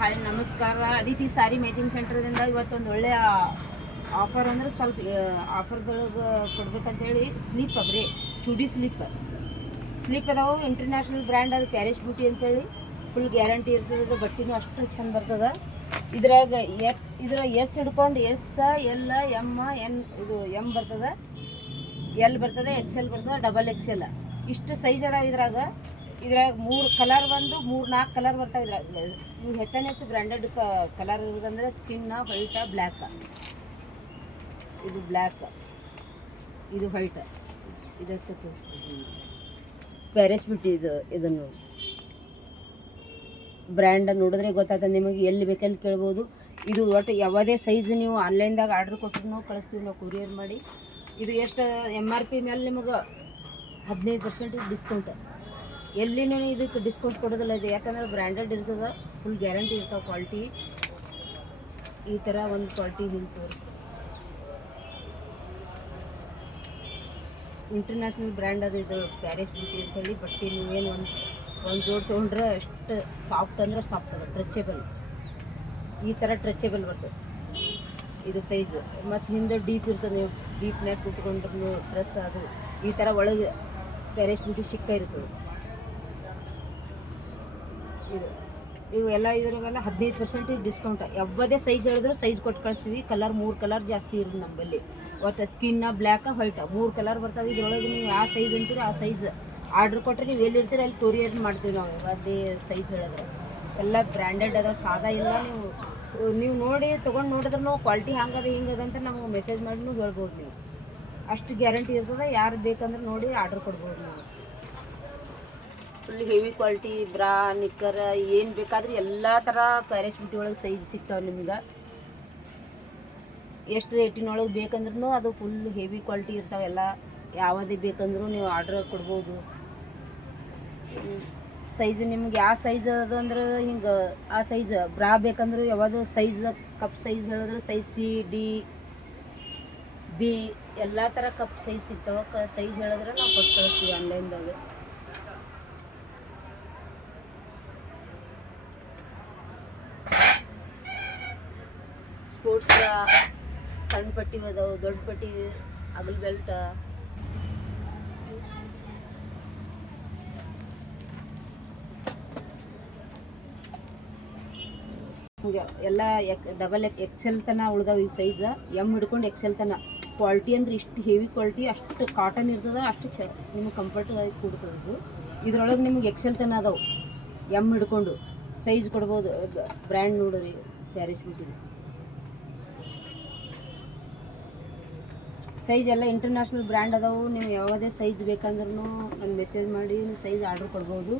Hi ನಮಸ್ಕಾರ. ಅದಿತಿ ಸಾರಿ making ಸೆಂಟರ್ದಿಂದ ಇವತ್ತೊಂದು ಒಳ್ಳೆಯ ಆಫರ್ ಅಂದ್ರೆ ಸ್ವಲ್ಪ ಆಫರ್ದೊಳಗೆ ಕೊಡ್ಬೇಕಂತೇಳಿ ಸ್ಲೀಪ್ ಅದ್ರಿ ಚೂಡಿ ಸ್ಲೀಪ್ ಅದಾವು. ಇಂಟರ್ನ್ಯಾಷನಲ್ ಬ್ರ್ಯಾಂಡ್ ಅದು ಪ್ಯಾರಿಸ್ ಬ್ಯೂಟಿ ಅಂತೇಳಿ ಫುಲ್ ಗ್ಯಾರಂಟಿ ಇರ್ತದೆ. ಬಟ್ಟೆನೂ ಅಷ್ಟು ಚಂದ ಬರ್ತದೆ. ಇದ್ರಾಗ ಎಸ್ ಹಿಡ್ಕೊಂಡು ಎಸ್ ಎಲ್ ಎಮ್ ಎನ್ ಇದು ಎಮ್ ಬರ್ತದೆ, ಎಲ್ ಬರ್ತದೆ, ಎಕ್ಸೆಲ್ ಬರ್ತದೆ, ಡಬಲ್ ಎಕ್ಸೆಲ್ ಇಷ್ಟು ಸೈಜ್ ಅದಾವೆ. ಇದ್ರಾಗ 3 ಕಲರ್ ಬಂದು 3-4 ಕಲರ್ ಬರ್ತಾವೆ. ಇದ್ರಾಗ ಇವು ಹೆಚ್ಚು ಬ್ರ್ಯಾಂಡೆಡ್ ಕಲರ್ ಇರೋದಂದ್ರೆ ಸ್ಕಿನ್, ವೈಟ್, ಬ್ಲ್ಯಾಕ್. ಇದು ಬ್ಲ್ಯಾಕ್, ಇದು ವೈಟ್, ಇದಕ್ಕೆ ಪ್ಯಾರಿಸ್ ಬ್ಯೂಟಿ. ಇದನ್ನು ಬ್ರ್ಯಾಂಡ್ ನೋಡಿದ್ರೆ ಗೊತ್ತಾಗ್ತದೆ ನಿಮಗೆ. ಎಲ್ಲಿ ಬೇಕಲ್ಲಿ ಕೇಳ್ಬೋದು. ಇದು ಒಟ್ಟು ಯಾವುದೇ ಸೈಜ್ ನೀವು ಆನ್ಲೈನ್ದಾಗ ಆರ್ಡ್ರ್ ಕೊಟ್ಟರು ನಾವು ಕಳಿಸ್ತೀವಿ, ನಾವು ಕೊರಿಯರ್ ಮಾಡಿ. ಇದು ಎಷ್ಟು MRP ಮೇಲೆ ನಿಮಗೆ 15% ಡಿಸ್ಕೌಂಟ್. ಎಲ್ಲಿನೂ ಇದಕ್ಕೆ ಡಿಸ್ಕೌಂಟ್ ಕೊಡೋದಿಲ್ಲ. ಇದು ಯಾಕಂದ್ರೆ ಬ್ರ್ಯಾಂಡೆಡ್ ಇರ್ತದೆ, ಫುಲ್ ಗ್ಯಾರಂಟಿ ಇರ್ತಾವೆ. ಕ್ವಾಲಿಟಿ ಈ ಥರ ಒಂದು ಕ್ವಾಲಿಟಿ ಹಿಂಗೆ ತೋರಿಸ್ತದೆ. ಇಂಟರ್ನ್ಯಾಷನಲ್ ಬ್ರ್ಯಾಂಡ್ ಅದು. ಇದು ಪ್ಯಾರಿಸ್ ಬ್ಯೂಟಿ ಅಂತೇಳಿ ಬಟ್ಟೆ ನೀವೇನು ಒಂದು ಜೋಡಿ ತೊಗೊಂಡ್ರೆ ಎಷ್ಟು ಸಾಫ್ಟ್ ಅಂದ್ರೆ ಸಾಫ್ಟ್ ಅದ. ಟ್ರಚೆಬಲ್, ಈ ಥರ ಟ್ರಚೆಬಲ್ ಬರ್ತದೆ ಇದು ಸೈಜ್. ಮತ್ತು ಹಿಂದೆ ಡೀಪ್ ಇರ್ತದೆ. ನೀವು ಡೀಪ್ನಾಗ ಕುತ್ಕೊಂಡ್ರು ಡ್ರೆಸ್ ಅದು ಈ ಥರ ಒಳಗೆ ಪ್ಯಾರಿಸ್ ಬ್ಯೂಟಿ ಚಿಕ್ಕ ಇರ್ತದೆ. ಇವೆಲ್ಲ ಇದ್ರಾಗೆಲ್ಲ 15% ಡಿಸ್ಕೌಂಟ್. ಯಾವುದೇ ಸೈಜ್ ಹೇಳಿದ್ರು ಸೈಜ್ ಕೊಟ್ಟು ಕಳಿಸ್ತೀವಿ. ಕಲರ್ 3 ಕಲರ್ ಜಾಸ್ತಿ ಇರೋದು ನಮ್ಮಲ್ಲಿ. ಒಟ್ಟು ಸ್ಕಿನ್ನ, ಬ್ಲ್ಯಾಕ್, ವೈಟ್ 3 ಕಲರ್ ಬರ್ತಾವೆ. ಇದ್ರೊಳಗೆ ನೀವು ಯಾವ ಸೈಜ್ ಅಂತೀರಿ ಆ ಸೈಜ್ ಆರ್ಡ್ರ್ ಕೊಟ್ಟರೆ ನೀವು ಎಲ್ಲಿರ್ತೀರಿ ಅಲ್ಲಿ ಕೊರಿಯರ್ ಮಾಡ್ತೀವಿ ನಾವು. ಯಾವುದೇ ಸೈಜ್ ಹೇಳಿದ್ರೆ ಎಲ್ಲ ಬ್ರ್ಯಾಂಡೆಡ್ ಅದಾವೆ, ಸಾದಾ ಇಲ್ಲ. ನೀವು ನೋಡಿ ತೊಗೊಂಡು ನೋಡಿದ್ರೆ ನಾವು ಕ್ವಾಲಿಟಿ ಹಂಗದ ಹಿಂಗದ ಅಂತ ನಮಗೆ ಮೆಸೇಜ್ ಮಾಡಿನೂ ಹೇಳ್ಬೋದು. ನೀವು ಅಷ್ಟು ಗ್ಯಾರಂಟಿ ಇರ್ತದೆ. ಯಾರು ಬೇಕಂದ್ರೆ ನೋಡಿ ಆರ್ಡ್ರ್ ಕೊಡ್ಬೋದು. ನಾವು ಫುಲ್ ಹೆವಿ ಕ್ವಾಲಿಟಿ ಬ್ರಾ, ನಿಕ್ಕರ್ ಏನು ಬೇಕಾದ್ರೆ ಎಲ್ಲ ಥರ ಪ್ಯಾರಿಸ್ ಬ್ಯೂಟಿ ಒಳಗೆ ಸೈಜ್ ಸಿಗ್ತಾವೆ ನಿಮ್ಗೆ. ಎಷ್ಟು ರೇಟಿನೊಳಗೆ ಬೇಕಂದ್ರೂ ಅದು ಫುಲ್ ಹೆವಿ ಕ್ವಾಲಿಟಿ ಇರ್ತಾವೆಲ್ಲ. ಯಾವುದೇ ಬೇಕಂದ್ರೂ ನೀವು ಆರ್ಡ್ರ್ ಕೊಡ್ಬೋದು. ಸೈಜ್ ನಿಮ್ಗೆ ಯಾವ ಸೈಜ್ ಅದು ಅಂದ್ರೆ ಹಿಂಗೆ ಆ ಸೈಜ್ ಬ್ರಾ ಬೇಕಂದ್ರೆ ಯಾವುದು ಸೈಜ್ ಕಪ್ ಸೈಜ್ ಹೇಳಿದ್ರೆ ಸೈಜ್ C, D, B ಎಲ್ಲ ಥರ ಕಪ್ ಸೈಜ್ ಸಿಗ್ತಾವೆ. ಸೈಜ್ ಹೇಳಿದ್ರೆ ನಾವು ಕೊಟ್ಟು ಕಳಿಸ್ತೀವಿ ಆನ್ಲೈನ್ದಾಗ. ಸ್ಪೋರ್ಟ್ಸ್ ಸಣ್ಣ ಪಟ್ಟಿ ಅದಾವೆ, ದೊಡ್ಡ ಪಟ್ಟಿ, ಅಗಲ್ ಬೆಲ್ಟ್. ಎಲ್ಲ ಡಬಲ್ ಎಕ್ಸೆಲ್ ತನ ಉಳ್ದಾವೆ ಈಗ ಸೈಜ್. ಎಮ್ ಹಿಡ್ಕೊಂಡು ಎಕ್ಸೆಲ್ ತನ. ಕ್ವಾಲಿಟಿ ಅಂದ್ರೆ ಇಷ್ಟು ಹೆವಿ ಕ್ವಾಲಿಟಿ, ಅಷ್ಟು ಕಾಟನ್ ಇರ್ತದೆ, ಅಷ್ಟು ನಿಮ್ಗೆ ಕಂಫರ್ಟ್ ಆಗಿ ಕೊಡ್ತದೆ. ಇದ್ರೊಳಗೆ ನಿಮ್ಗೆ ಎಕ್ಸೆಲ್ ತನ ಅದಾವೆ. ಎಮ್ ಹಿಡ್ಕೊಂಡು ಸೈಜ್ ಕೊಡ್ಬೋದು. ಬ್ರ್ಯಾಂಡ್ ನೋಡ್ರಿ ಪ್ಯಾರಿಸ್ ಬ್ಯೂಟಿ ಸೈಜ್ ಎಲ್ಲ ಇಂಟರ್ನ್ಯಾಷನಲ್ ಬ್ರ್ಯಾಂಡ್ ಅದಾವೆ. ನೀವು ಯಾವುದೇ ಸೈಜ್ ಬೇಕಂದ್ರೂ ನನ್ನ ಮೆಸೇಜ್ ಮಾಡಿ ನೀವು ಸೈಜ್ ಆರ್ಡ್ರ್ ಕೊಡ್ಬೋದು.